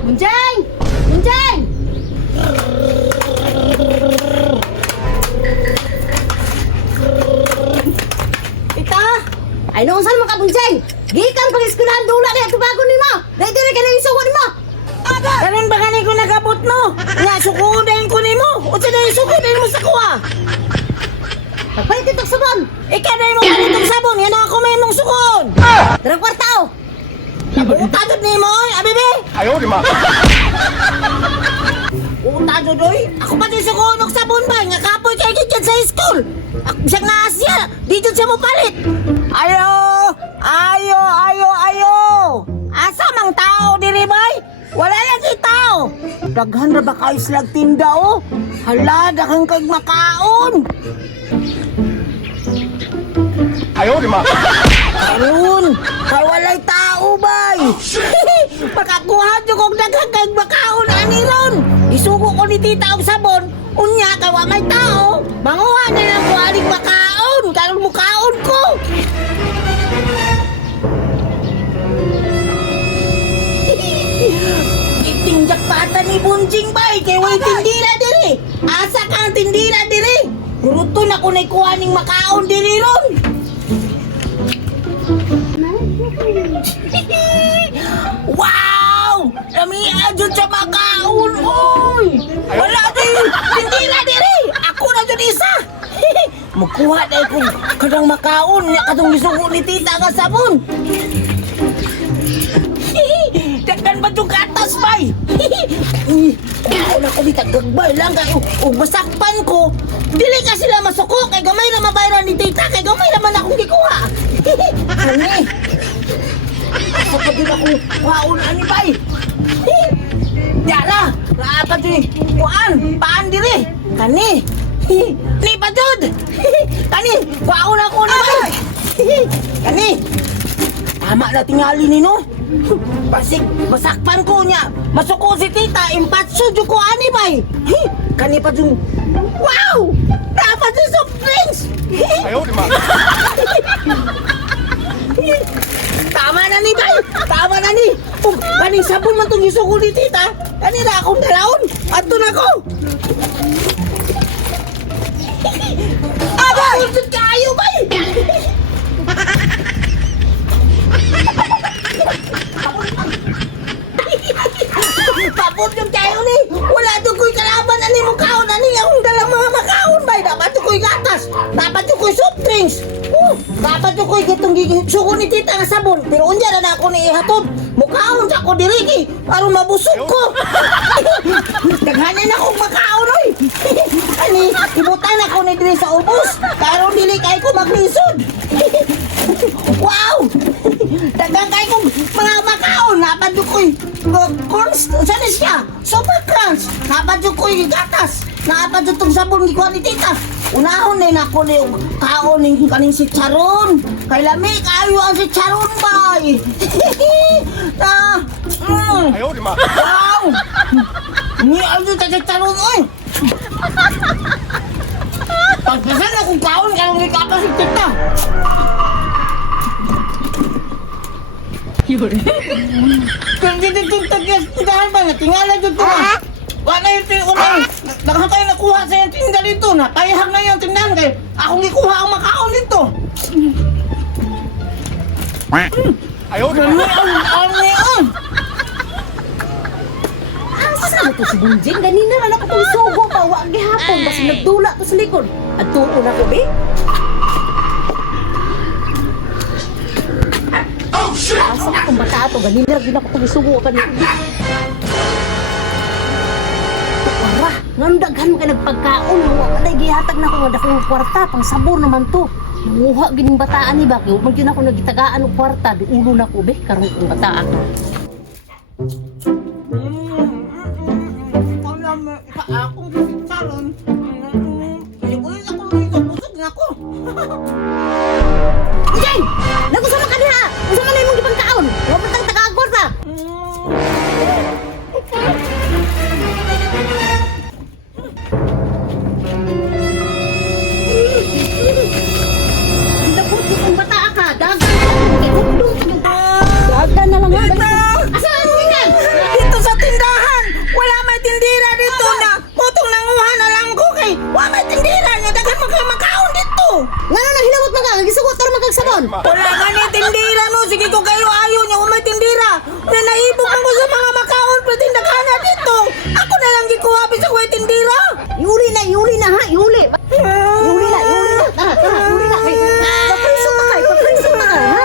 Munjeng! Munjeng! Ita! Ay noon saan mga Munjeng? Gikan pag eskwelahan dula na ito bago ni mo! Dahil dire ka na yung suko ni mo! Aga! Karon ba gani ko nagabot no? Nga sukudahin ko nimo. O sa na sukudahin mo sa kuha. Pagpalit itong sabon! Ikaw na mo ganitong sabon, yan ako may mong sukod. Darang kwartao! Utadod nimo, abibi. 哎呦我的妈！ Utadod oy. Ako pa din sukod og sabon ba nga kapoy kay gid sa school. Ako siyang naasya, dito siya mo palit. Ayo, ayo, ayo, ayo. Asa mang tao diri bay? Wala lagi tao. Daghan ra ba kayo slag tinda oh? Hala, daghang kay makaon. 哎呦我的妈！ Ayun, kay walay tao bay. Pagkakuha jud kog daghang kay makaon ani ron. Isugo ko ni tita og sabon. Unya kay wa may tao. Banguha na lang ko aling makaon. Karon mukaon ko. Itingjak pata ni Bunjing bay kay way tindira diri. Asa kang tindira diri? Guruto na ko nay kuha ning makaon diri ron. Wow! Lami adjud sa makaon, oy! Wala din! Hindi na diri! Ako na dyan isa! Magkuha na ko kadang makaon niya kadong isugo ni tita nga sabon! Dagdan ba yung gatas, bay? Ako na ko gagbay lang kayo. O basakpan ko. Dili ka sila masuko. Kay gamay na mabayran ni tita. Kay gamay naman akong gikuha. Kani. Asa pa din ako kuhaon ni bay. Yara. Raapa dyan. Kuhaan. Paan diri. Kani. Ni pa jud. Kani. Kuhaon ako ni bay. Kani. Tama na tingali ni no. Basik, masakpan ko niya. Masuko si tita, impatso dyo ko ani bay. Kani pa dun. Wow! Dapat yung soft drinks! 哎呦我的妈！ Tama na ni bay! Tama na ni! Oh, kaning sabon man itong isuko ni tita. Kanina akong dalaon. Ato na ko! Aba! Ito kayo bay! Papot yung tayo ni! Wala doon ko'y kalaban ani mo kaon ani akong dalang mga makaon bay! Dapat yung ko'y gatas! Dapat yung ko'y soft drinks! Dapat yung ko'y gitong suko ni tita nga sabon! Pero unya na ako ni ihatod! Mukhaon sa ako diriki! Para mabusog ko! Daghanan akong makaon oy! Ani, ibutan ako ni diri sa ubos! Karon dili kay ko maglisod! Wow! Dagang kay kong mga makaon! Dapat yung ko'y corns, saan siya? Super crunch! Dapat yung ko'y gatas! Dapat yung itong sabon ni kuha ni tita! Unahon na ako na yung kaon ng kaning si Charon! Kay lami kayo ang si Charon bay! 哎呦我的妈！ Wow! Ni ano ta si Charon oy! Pagpasan akong kaon kaya may gatas si tita! Kung dito tindahan ba nga, tingala dito na. Wala yung tindahan. Nakakatay nakuha sa yung tindahan dito. Napayahag na yung tindahan kaya akong ikuha ang makaon dito. 哎呦我的 Ano 妈！ ang neon? Asa na to si Munjeng? Ganina na ako itong sugo pa. Wag gihapon. Basta nagdula to sa likod. At tuon ako, be? Asa akong bata to? Ganina rin ako itong sugo ka niyo. Wala. Ngandaghan ka nagpagkaon. Wala gihatag na ako nga dakong kwarta. Pang sabor naman to. Nanguha gining bataan ni Baki. Huwag yun ako nagitagaan ng kwarta. Di ulo na ko, be? Karoon kong bataan. Akong Charon. Ulit ako rito. Busog na ako. Munjeng! Nagusama ka niya! Usama na yung mong gipangkaon! Huwag mo tang taga-kwarta! Dagan na lang ha. Tita! Asa na tingnan? Dito sa tindahan! kaon. Wala ka ni tindira no. Sige ko kayo ayaw niya kung may tindira. Naibog man ko sa mga makaon. Pwede nakana dito. Ako na lang gikuhapi sa kuya tindira. Yuli na ha, yuli. Yuli na. Tara, yuli na. Pagpaiso pa kay, ha?